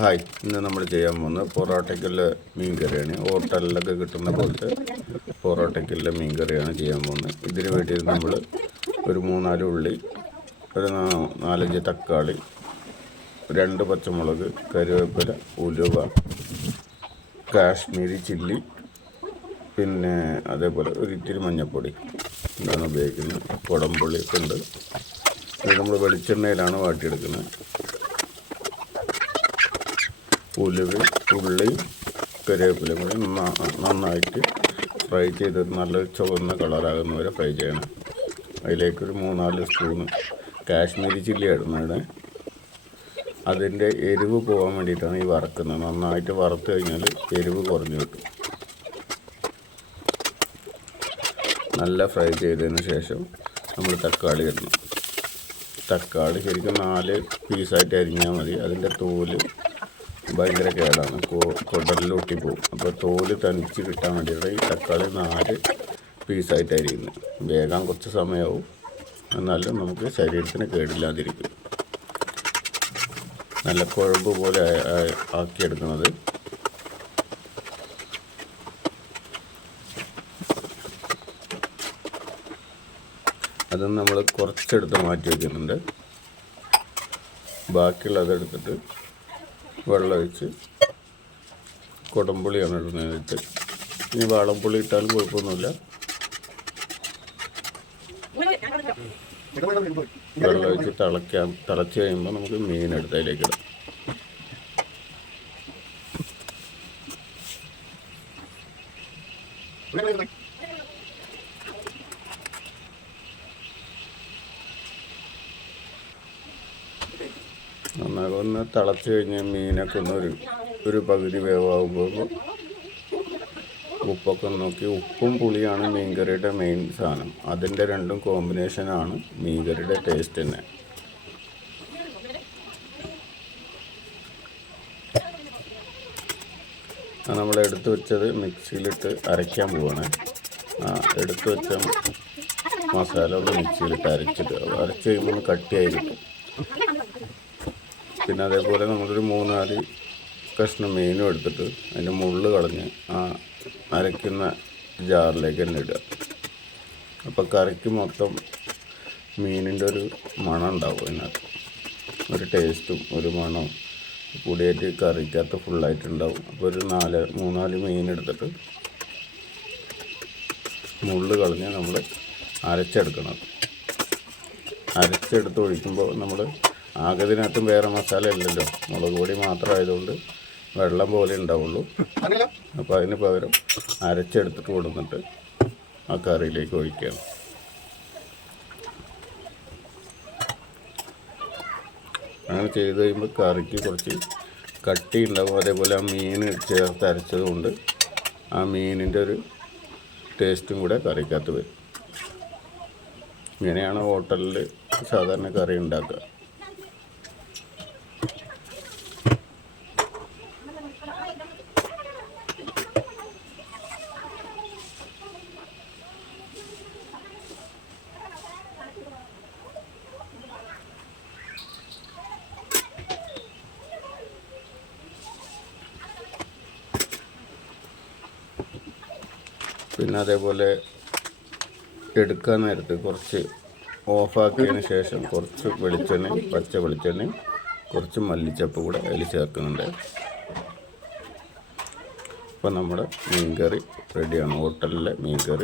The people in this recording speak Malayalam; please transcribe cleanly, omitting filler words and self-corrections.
ഹായ്, ഇന്ന് നമ്മൾ ചെയ്യാൻ പോകുന്നത് പൊറോട്ടയ്ക്കുള്ള മീൻ കറിയാണ്. ഹോട്ടലിലൊക്കെ കിട്ടുന്ന പോലത്തെ പൊറോട്ടയ്ക്കുള്ള മീൻ കറിയാണ് ചെയ്യാൻ പോകുന്നത്. ഇതിന് വേണ്ടി നമ്മൾ ഒരു 3-4 ഉള്ളി, ഒരു 4-5 തക്കാളി, 2 പച്ചമുളക്, കറിവേപ്പില, ഉലുവ, കാശ്മീരി ചില്ലി, പിന്നെ അതേപോലെ ഒരു ഇത്തിരി മഞ്ഞൾപ്പൊടി ഇതാണ് ഉപയോഗിക്കുന്നത്. കുടംപുളിയൊക്കെ ഉണ്ട്. ഇത് നമ്മൾ വെളിച്ചെണ്ണയിലാണ് വാട്ടിയെടുക്കുന്നത്. ഉലുവ, ഉള്ളി, കറിവേപ്പില കൂടി നന്നായിട്ട് ഫ്രൈ ചെയ്ത് നല്ലൊരു ചുവന്ന കളറാകുന്ന വരെ ഫ്രൈ ചെയ്യണം. അതിലേക്കൊരു 3-4 സ്പൂണ് കാശ്മീരി ചില്ലി ഇടുന്നത്. അതിൻ്റെ എരിവ് പോകാൻ വേണ്ടിയിട്ടാണ് ഈ വറക്കുന്നത്. നന്നായിട്ട് വറുത്ത് കഴിഞ്ഞാൽ എരിവ് കുറഞ്ഞു കിട്ടും. നല്ല ഫ്രൈ ചെയ്തതിന് ശേഷം നമ്മൾ തക്കാളി ഇടണം. തക്കാളി ശരിക്കും 4 പീസായിട്ട് അരിഞ്ഞാൽ മതി. അതിൻ്റെ തോല് ഭയങ്കര കേടാണ്, കുടലിൽ ഒട്ടിപ്പോവും. അപ്പോൾ തോല് തനിച്ച് കിട്ടാൻ വേണ്ടിയിട്ട് ഈ തക്കാളി 4 പീസായിട്ട് അരിയുന്നത്. വേഗം കുറച്ച് സമയമാവും, എന്നാലും നമുക്ക് ശരീരത്തിന് കേടില്ലാതിരിക്കും. നല്ല കുഴമ്പ് പോലെ ആക്കിയെടുക്കുന്നത്. അതും നമ്മൾ കുറച്ചെടുത്ത് മാറ്റി വയ്ക്കുന്നുണ്ട്. ബാക്കിയുള്ളതെടുത്തിട്ട് വെള്ളമൊഴിച്ച് കുടംപുളിയാണ് ഇടുന്നതിട്ട്. ഇനി വാളംപുളി ഇട്ടാലും കുഴപ്പമൊന്നുമില്ല. വെള്ളമൊഴിച്ച് തിളച്ച് കഴിയുമ്പോൾ നമുക്ക് മീൻ എടുത്ത് അതിലേക്ക് ഇടാം. നന്നായി ഒന്ന് തിളച്ച് കഴിഞ്ഞ് മീനൊക്കെ ഒരു പകുതി വേവാകുമ്പോൾ ഉപ്പൊക്കെ നോക്കി. ഉപ്പും പുളിയാണ് മീൻകറിയുടെ മെയിൻ സാധനം. അതിൻ്റെ രണ്ടും കോമ്പിനേഷനാണ് മീൻകറിയുടെ ടേസ്റ്റ് തന്നെ. നമ്മൾ എടുത്തു വെച്ചത് മിക്സിയിലിട്ട് അരയ്ക്കാൻ പോവാണ്. എടുത്തു വെച്ച മസാല ഒന്ന് മിക്സിയിലിട്ട് അരച്ചിട്ട് അരച്ച് കഴിയുമ്പോൾ ഒന്ന് കട്ടിയായിരിക്കും. പിന്നെ അതേപോലെ നമ്മളൊരു 3-4 കഷ്ണം മീനും എടുത്തിട്ട് അതിൻ്റെ മുള്ള് കളഞ്ഞ് അരയ്ക്കുന്ന ജാറിലേക്ക് തന്നെ ഇടുക. അപ്പോൾ കറിക്ക് മൊത്തം മീനിൻ്റെ ഒരു മണം ഉണ്ടാവും. അതിനകത്ത് ഒരു ടേസ്റ്റും ഒരു മണവും കൂടിയായിട്ട് കറിക്കകത്ത് ഫുള്ളായിട്ടുണ്ടാവും. അപ്പോൾ ഒരു 3-4 മീൻ എടുത്തിട്ട് മുള്ള് കളഞ്ഞ് നമ്മൾ അരച്ചെടുക്കണം. അരച്ചെടുത്ത് ഒഴിക്കുമ്പോൾ നമ്മൾ ആകതിനകത്തും വേറെ മസാല ഇല്ലല്ലോ, മുളക് പൊടി മാത്രമായതുകൊണ്ട് വെള്ളം പോലെ ഉണ്ടാവുള്ളൂ. അപ്പോൾ അതിന് പകരം അരച്ചെടുത്തിട്ട് കൊടുത്തിട്ട് ആ കറിയിലേക്ക് ഒഴിക്കുകയാണ്. അങ്ങനെ ചെയ്ത് കഴിയുമ്പോൾ കറിക്ക് കുറച്ച് കട്ടി ഉണ്ടാവും. അതേപോലെ ആ മീൻ ചേർത്ത് അരച്ചത് കൊണ്ട് ആ മീനിൻ്റെ ഒരു ടേസ്റ്റും കൂടെ കറിക്കകത്ത് വരും. ഇങ്ങനെയാണ് ഹോട്ടലിൽ സാധാരണ കറി ഉണ്ടാക്കുക. പിന്നെ അതേപോലെ എടുക്കാൻ നേരത്ത് കുറച്ച് ഓഫാക്കിയതിന് ശേഷം കുറച്ച് വെളിച്ചെണ്ണയും പച്ച വെളിച്ചെണ്ണയും കുറച്ച് മല്ലിച്ചപ്പ് കൂടെ അതിൽ ചേർക്കുന്നുണ്ട്. അപ്പോൾ നമ്മുടെ മീൻ കറി റെഡിയാണ്. ഹോട്ടലിലെ മീൻ കറി